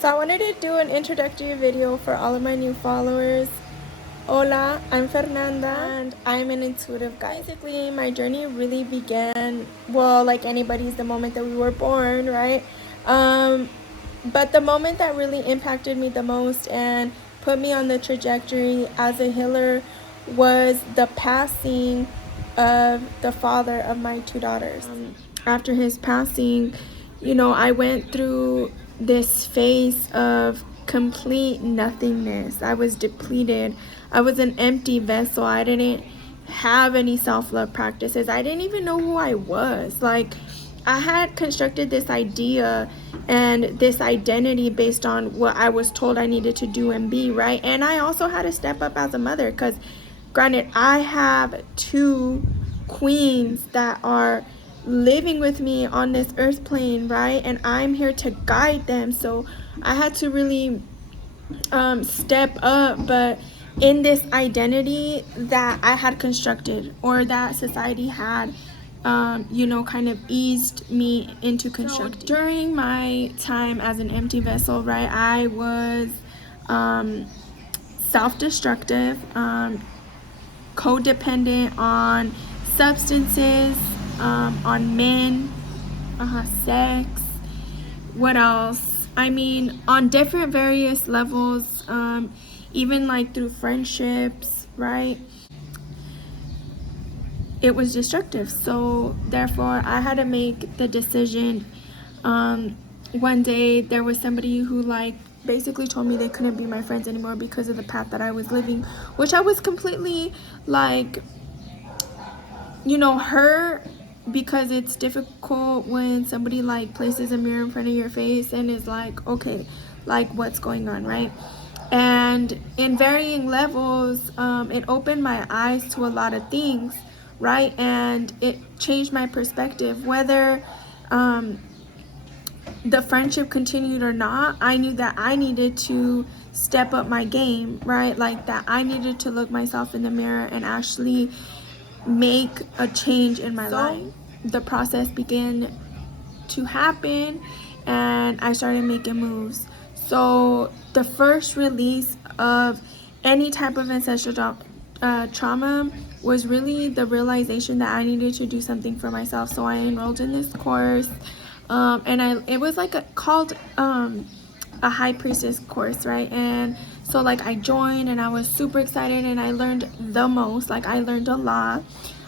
So I wanted to do an introductory video for all of my new followers. Hola, I'm Fernanda and I'm an intuitive guide. Basically, my journey really began, well, like anybody's, the moment that we were born, right? But the moment that really impacted me the most and put me on the trajectory as a healer was the passing of the father of my two daughters. After his passing, I went through this phase of complete nothingness. I was depleted. I was an empty vessel. I didn't have any self-love practices. I didn't even know who I was. Like, I had constructed this idea and this identity based on what I was told I needed to do and be, right? And I also had to step up as a mother because, granted, I have two queens that are living with me on this earth plane, right? And I'm here to guide them. So I had to really step up, but in this identity that I had constructed or that society had kind of eased me into constructing. So during my time as an empty vessel, right, I was self-destructive, codependent on substances, on men, sex, what else? I mean, on different various levels, even like through friendships, right? It was destructive. So therefore I had to make the decision. One day there was somebody who basically told me they couldn't be my friends anymore because of the path that I was living, which I was completely hurt, because it's difficult when somebody places a mirror in front of your face and is like, okay, what's going on, right? And in varying levels, it opened my eyes to a lot of things, right? And it changed my perspective. Whether the friendship continued or not, I knew that I needed to step up my game, right? Like that I needed to look myself in the mirror and actually make a change in my life. The process began to happen and I started making moves. So the first release of any type of ancestral trauma was really the realization that I needed to do something for myself. So I enrolled in this course, and it was called a high priestess course, right? And so I joined and I was super excited and I learned the most. I learned a lot,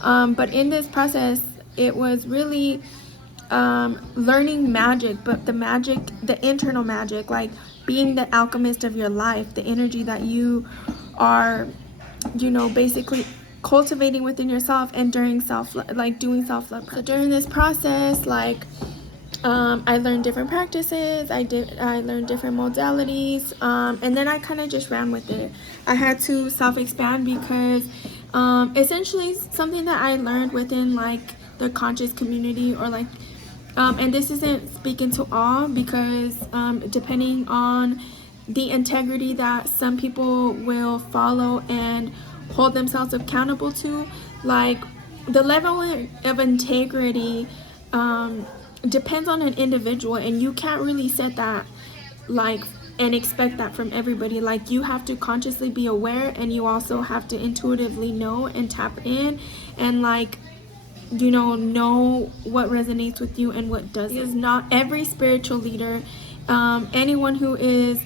but in this process it was really learning magic, but the internal magic, being the alchemist of your life, the energy that you are basically cultivating within yourself, and during doing self-love. So during this process, I learned different practices, I learned different modalities, and then I kind of just ran with it. I had to self-expand because essentially something that I learned within the conscious community, or and this isn't speaking to all, because depending on the integrity that some people will follow and hold themselves accountable to, the level of integrity depends on an individual, and you can't really set that and expect that from everybody. You have to consciously be aware, and you also have to intuitively know and tap in and know what resonates with you and what doesn't. Because not every spiritual leader, anyone who is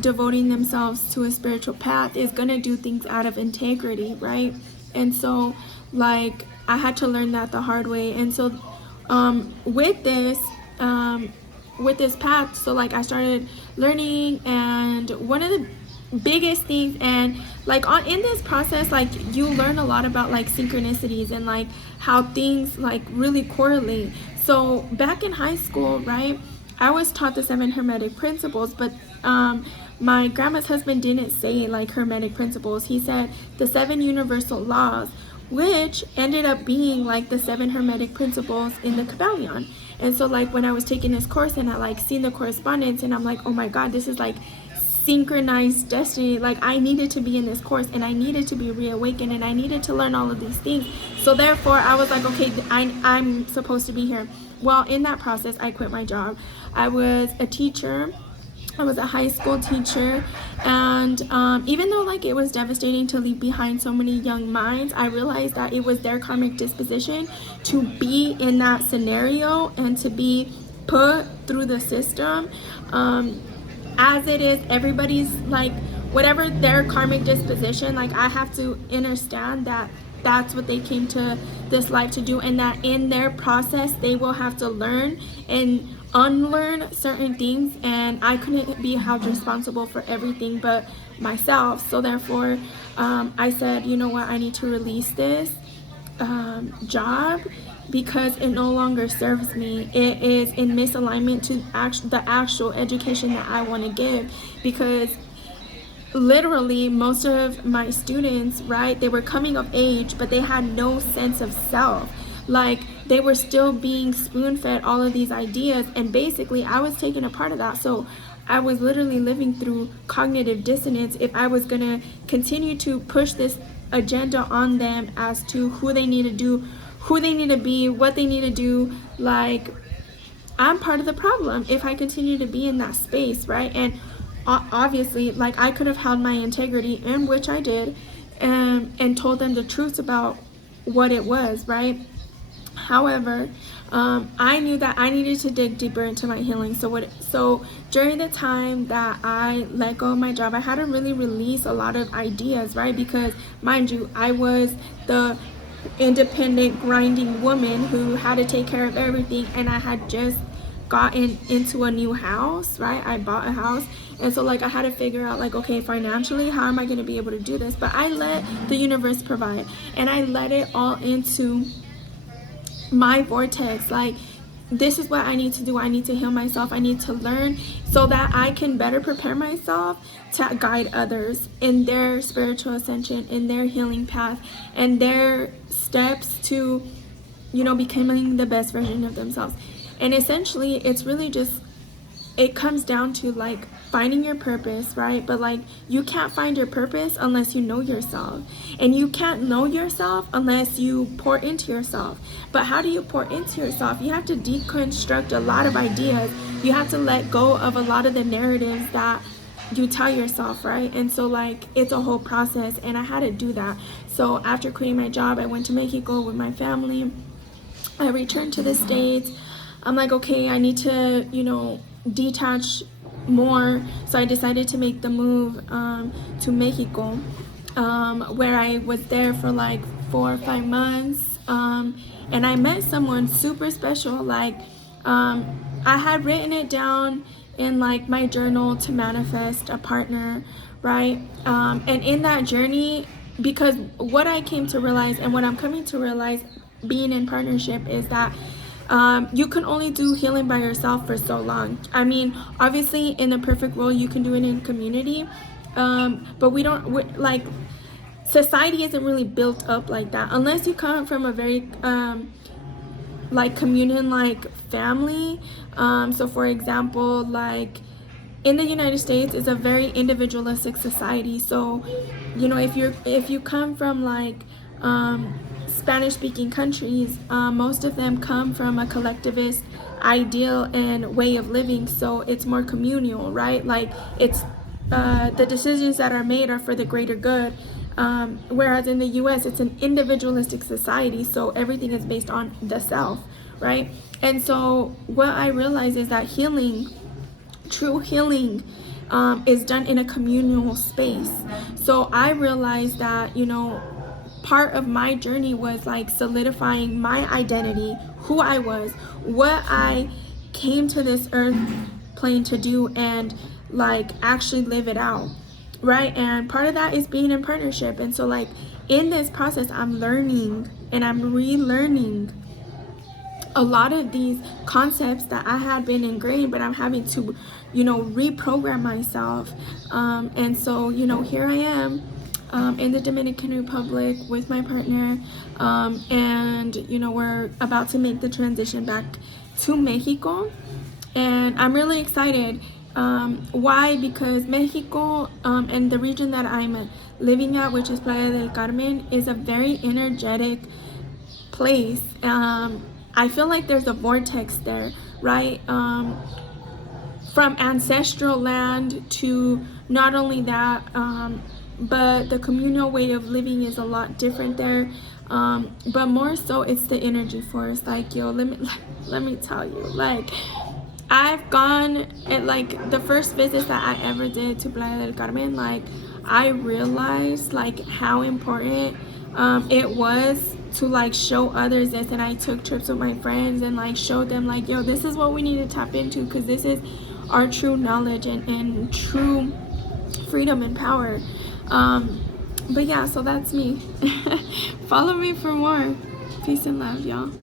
devoting themselves to a spiritual path, is gonna do things out of integrity, right? And so I had to learn that the hard way. And so with this path, so I started learning, and one of the biggest things, and in this process, you learn a lot about synchronicities and how things really correlate. So back in high school, right, I was taught the 7 hermetic principles, but my grandma's husband didn't say hermetic principles. He said the 7 universal laws, which ended up being the 7 hermetic principles in the Kabbalion. And so when I was taking this course and I seen the correspondence, and I'm like, oh my god, this is synchronized destiny. I needed to be in this course, and I needed to be reawakened, and I needed to learn all of these things. So therefore I was okay, I'm supposed to be here. Well, in that process I quit my job. I was a teacher I was a high school teacher, and even though like it was devastating to leave behind so many young minds, I realized that it was their karmic disposition to be in that scenario and to be put through the system. As it is, everybody's like, whatever their karmic disposition, like I have to understand that that's what they came to this life to do, and that in their process they will have to learn and unlearn certain things, and I couldn't be held responsible for everything but myself. So therefore, I said, you know what, I need to release this job because it no longer serves me. It is in misalignment to the actual education that I want to give, because literally most of my students, right, they were coming of age, but they had no sense of self. Like they were still being spoon-fed all of these ideas, and basically I was taking a part of that. So I was literally living through cognitive dissonance if I was gonna continue to push this agenda on them as to who they need to do, who they need to be, what they need to do. Like, I'm part of the problem if I continue to be in that space, right? And obviously, like, I could have held my integrity, and which I did, and told them the truth about what it was, right? However, I knew that I needed to dig deeper into my healing. So during the time that I let go of my job, I had to really release a lot of ideas, right? Because mind you, I was the independent grinding woman who had to take care of everything, and I had just gotten into a new house, right? I bought a house, and so like I had to figure out, like, okay, financially, how am I going to be able to do this? But I let the universe provide, and I let it all into my vortex. Like, this is what I need to do. I need to heal myself. I need to learn so that I can better prepare myself to guide others in their spiritual ascension, in their healing path, and their steps to, you know, becoming the best version of themselves. And essentially, it's really just, it comes down to like finding your purpose, right? But like, you can't find your purpose unless you know yourself, and you can't know yourself unless you pour into yourself. But how do you pour into yourself? You have to deconstruct a lot of ideas. You have to let go of a lot of the narratives that you tell yourself, right? And so like, it's a whole process, and I had to do that. So after quitting my job, I went to Mexico with my family. I returned to the States. I'm like, okay, I need to, you know, detach more. So I decided to make the move to Mexico, where I was there for like 4 or 5 months, and I met someone super special. Like, I had written it down in like my journal to manifest a partner, right? And in that journey, because what I came to realize, and what I'm coming to realize being in partnership, is that you can only do healing by yourself for so long. I mean, obviously in the perfect world you can do it in community, but like, society isn't really built up like that unless you come from a very like communion like family. So for example, like in the United States, it's a very individualistic society. So, you know, if you come from like Spanish speaking countries, most of them come from a collectivist ideal and way of living. So it's more communal, right? Like, it's the decisions that are made are for the greater good. Whereas in the US, it's an individualistic society, so everything is based on the self, right? And so what I realize is that healing, true healing, is done in a communal space. So I realized that, you know, part of my journey was like solidifying my identity, who I was, what I came to this earth plane to do, and like actually live it out, right? And part of that is being in partnership. And so like, in this process, I'm learning and I'm relearning a lot of these concepts that I had been ingrained, but I'm having to, you know, reprogram myself. And so, you know, here I am in the Dominican Republic with my partner, and you know, we're about to make the transition back to Mexico, and I'm really excited. Why? Because Mexico, and the region that I'm living at, which is Playa del Carmen, is a very energetic place. I feel like there's a vortex there, right? from ancestral land to not only that, but the communal way of living is a lot different there. But more so, it's the energy force. Like, yo, let me tell you, like, I've gone at, like, the first visits that I ever did to Playa del Carmen, like, I realized like how important it was to like show others this. And I took trips with my friends and like showed them like, yo, this is what we need to tap into, because this is our true knowledge and true freedom and power. But yeah, so that's me. Follow me for more. Peace and love, y'all.